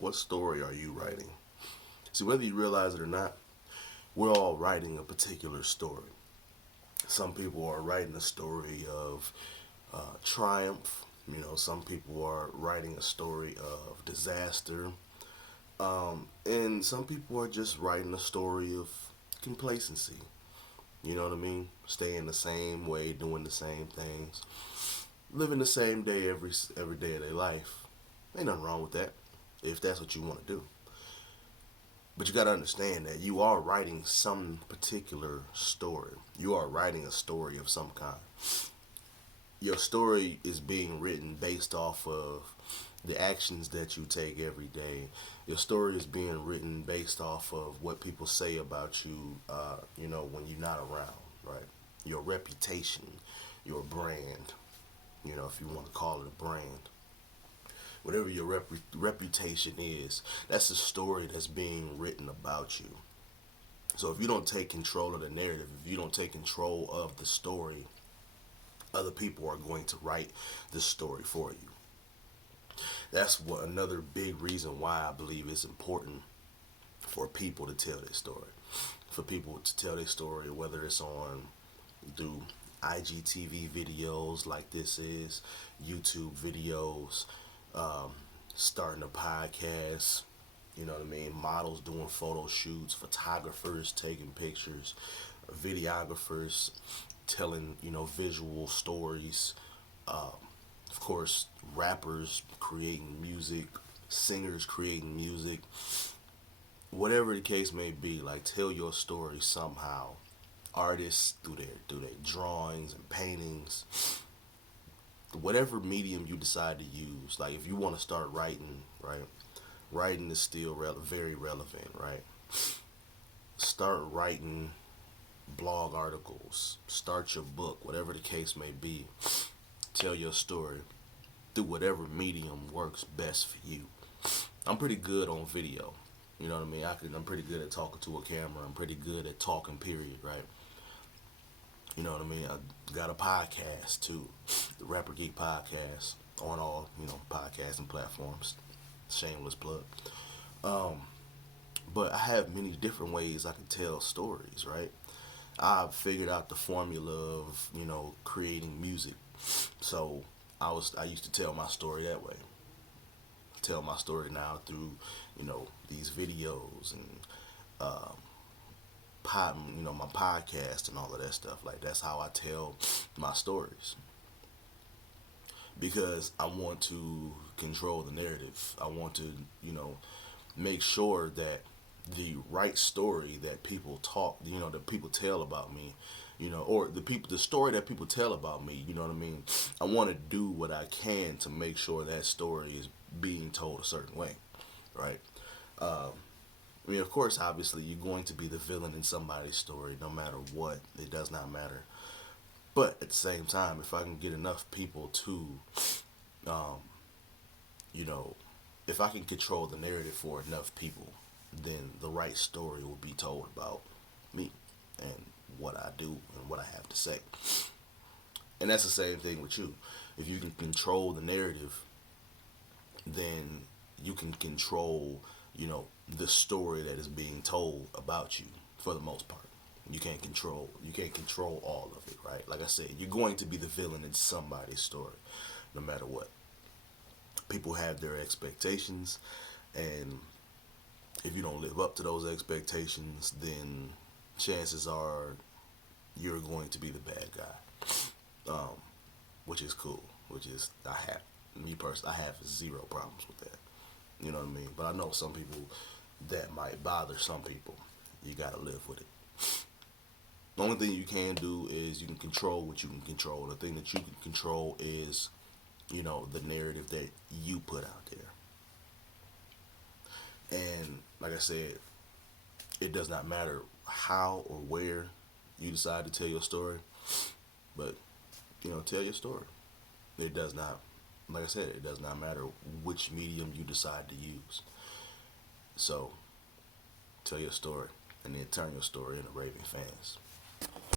What story are you writing? See, whether you realize it or not, we're all writing a particular story. Some people are writing a story of triumph. Some people are writing a story of disaster. And some people are just writing a story of complacency. You know what I mean? Staying the same way, doing the same things, living the same day every day of their life. Ain't nothing wrong with that if that's what you want to do. But you got to understand that you are writing some particular story. You are writing a story of some kind. Your story is being written based off of the actions that you take every day. Your story is being written based off of what people say about you, when you're not around, right? Your reputation, your brand, if you want to call it a brand. Whatever your reputation is, that's a story that's being written about you. So if you don't take control of the narrative, if you don't take control of the story, other people are going to write the story for you. That's what another big reason why I believe it's important for people to tell their story. For people to tell their story, whether it's on through IGTV videos like this is, YouTube videos, starting a podcast, you know what I mean, models doing photo shoots, photographers taking pictures, videographers telling, visual stories, of course, rappers creating music, singers creating music, whatever the case may be, like tell your story somehow. Artists through their drawings and paintings, whatever medium you decide to use. Like if you want to start writing, right? Writing is still very relevant, right? Start writing blog articles, start your book, whatever the case may be. Tell your story through whatever medium works best for you. I'm pretty good on video. You know what I mean? I'm pretty good at talking to a camera. I'm pretty good at talking, period, right? You know what I mean? I got a podcast too, the Rapper Geek podcast, on all, podcasting platforms. Shameless plug. But I have many different ways I can tell stories, right? I've figured out the formula of, creating music. So I used to tell my story that way. Tell my story now through, these videos and my podcast and all of that stuff. Like that's how I tell my stories. Because I want to control the narrative. I want to, make sure that the right story that people talk, that people tell about me, or the story that people tell about me, you know what I mean? I want to do what I can to make sure that story is being told a certain way, right? Of course, obviously, you're going to be the villain in somebody's story, no matter what. It does not matter. But at the same time, if I can get enough people to, um, you know, if I can control the narrative for enough people, then the right story will be told about me and what I do and what I have to say. And that's the same thing with you. If you can control the narrative, then you can control, the story that is being told about you for the most part. You can't control all of it, right? Like I said, you're going to be the villain in somebody's story, no matter what. People have their expectations, and if you don't live up to those expectations, then chances are you're going to be the bad guy, which is cool. Me personally, I have zero problems with that. You know what I mean? But I know some people that might bother some people. You gotta live with it. The only thing you can do is you can control what you can control. The thing that you can control is, the narrative that you put out there. And like I said, it does not matter how or where you decide to tell your story, but tell your story. It does not, like I said, it does not matter which medium you decide to use. So, tell your story and then turn your story into raving fans.